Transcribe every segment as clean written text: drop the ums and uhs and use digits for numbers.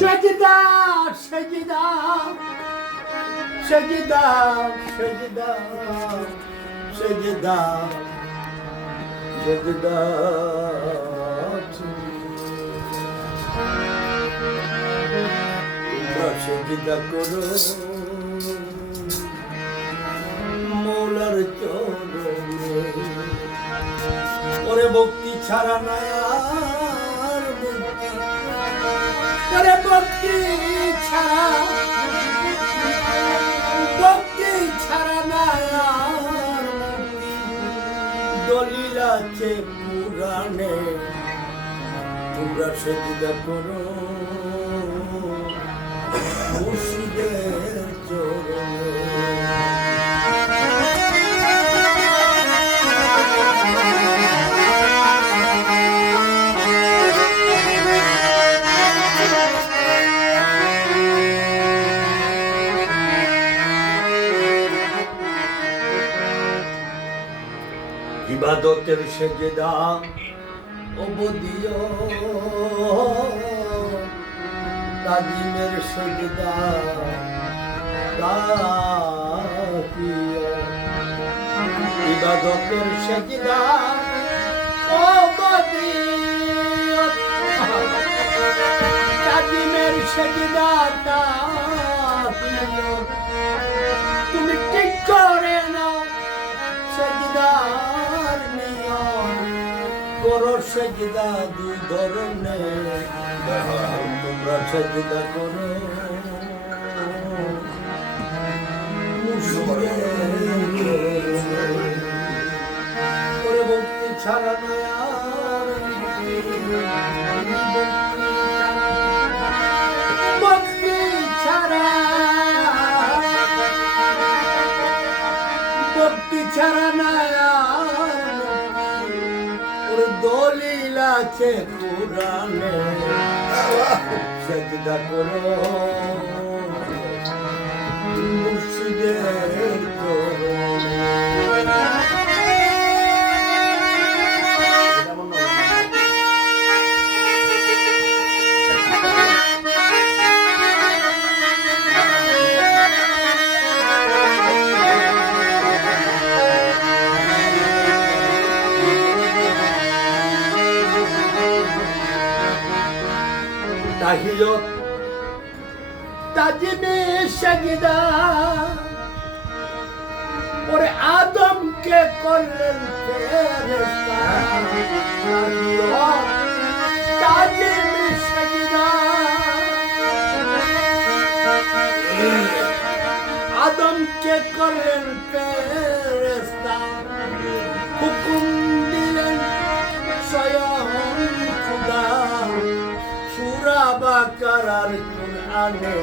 সেজদা সেজদা সেজদা সেজদা সেজদা সেজদা সেজদা করো মৌলার চরণে ওরে ভক্তি ছাড়া নাই আর মুক্তি ওরে ভক্তি ছাড়া নাই আর মুক্তি দলিল আছে পুরাণে তোমরা সেজদা করো মুর্শিদের চরণে ইবাদতের সেজদা অবদিও তাজিমের সেজদা ইবাদতের সেজদা অবদিও তাজিমের সেজদা তুমি ঠিক করে নাও সেজদার নিয়ম করো সেজদা দুই ধরনের তোমরা সেজদা করো করে ভক্তি ছাড়া নয় আর ভক্তি ছাড়া ভক্তি ছাড়া নয় ওর দলিল আছে কোরআনে সেজদা করো মুর্শিদের চরণে তাহিয়ত তাজিমে সেজদা ওরে আদমকে করলেন ফেরেশতা তাজিমে সেজদা আদমকে করলেন ফেরেশতা হুকুম দিলেন স্বয়ং খোদা সূরা বাকারার কোরআনে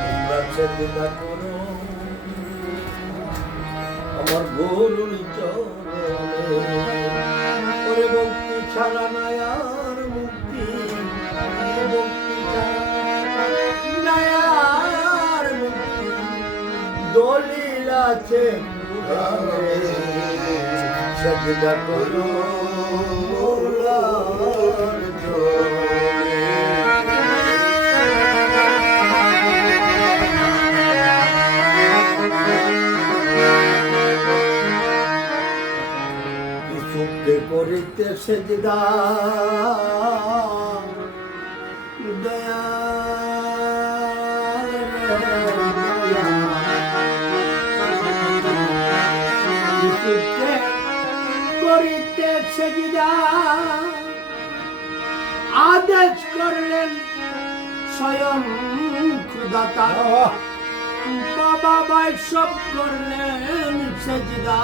তোমরা সেজদা করো আমার গুরুর চরণে ওরে ভক্তি ছাড়া নাই আর মুক্তি ভক্তি ছাড়া নাই আর মুক্তি দলিল আছে কোরআনে সেজদা করো মৌলার চরণে সুখে করিতে সেজদা দয়া করিতে সেজদা আদেশ করলেন স্বয়ং খোদা বাবা ভাই সব করলেন সেজদা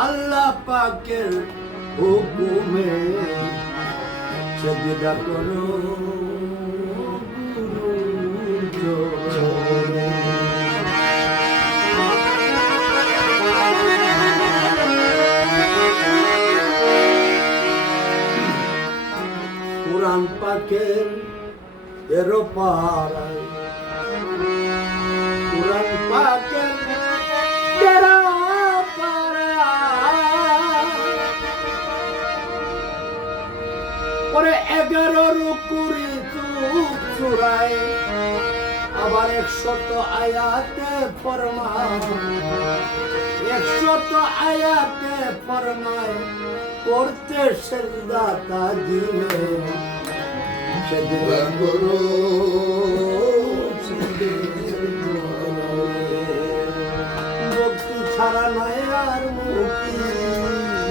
আল্লাহ পাকের হুকুমে সেজদা করো গুরুর চরণে কোরআন পাকের 13 পারায় কোরআন পাকের 13 পারায় ওরে 11 রুকুরি মুখ চুরায় আবার 100 আয়াতে ফরমায় 100 আয়াতে ফরমায় করতে সেজদা তাজিমে সেজদা করো ভক্তি ছাড়া নাই আর মুক্তি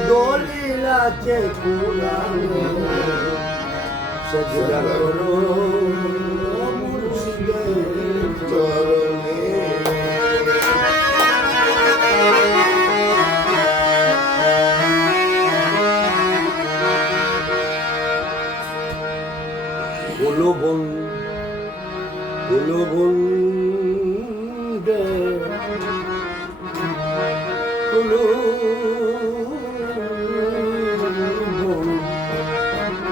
দলিল আছে কুরআনে সেজদা করো মুর্শিদের চরণে বলো বোন রে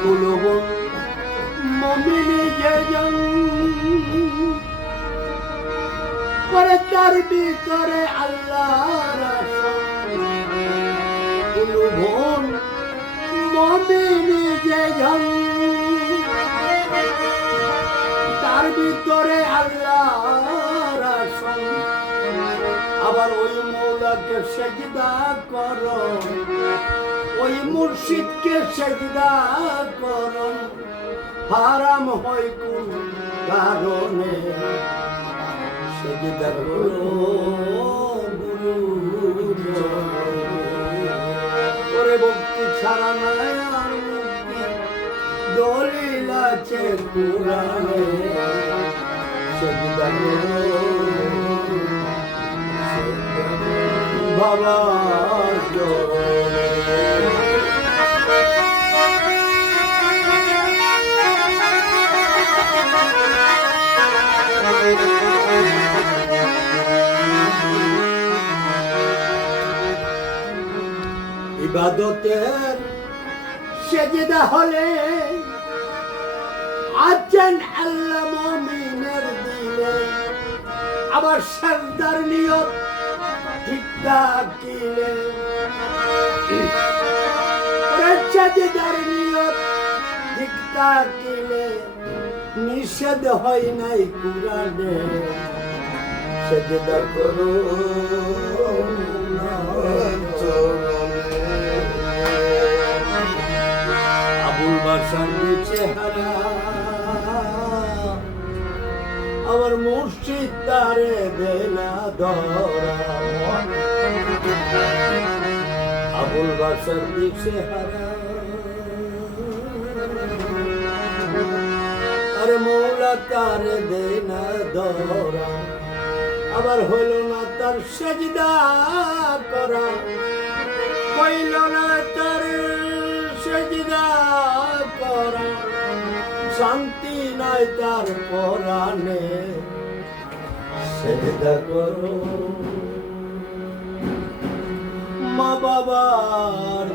বলো বোন মমিনি যেজন পরে তার ভিতরে আল্লাহর বলো বোন মমিনি যেজন তার ভিতরে আল্লাহর আসন আবার ওই মৌলাকে সেজদা করো ওই মুর্শিদকে সেজদা করো হারাম হয় কোন কারণে সেজদা করো ওরে ভক্তি ছাড়া নাই আর মুক্তি দলিল আছে কুরআনে সেজদা করো বাবা ইবাদতের সেজদা হলে আছেন আল্লাহ মুমিনের দিলে আবার সাজদার নিয়ত ঠিক থাকিলে সেজদার নিয়ত ঠিক থাকিলে নিষেধ হয় নাই কুরআনে সেজদা করো আবুল বাশার চেহারা আমার মুর্শিদ তারে দেনা ধরা আবুল বাশার চেহারা আরে মৌলা তারে দেনা ধরা আবার হইল না তার সেজদা করা হইল না তার সেজদা করা শান্তি নাই তার পরাণে সেজদা করো মা বাবার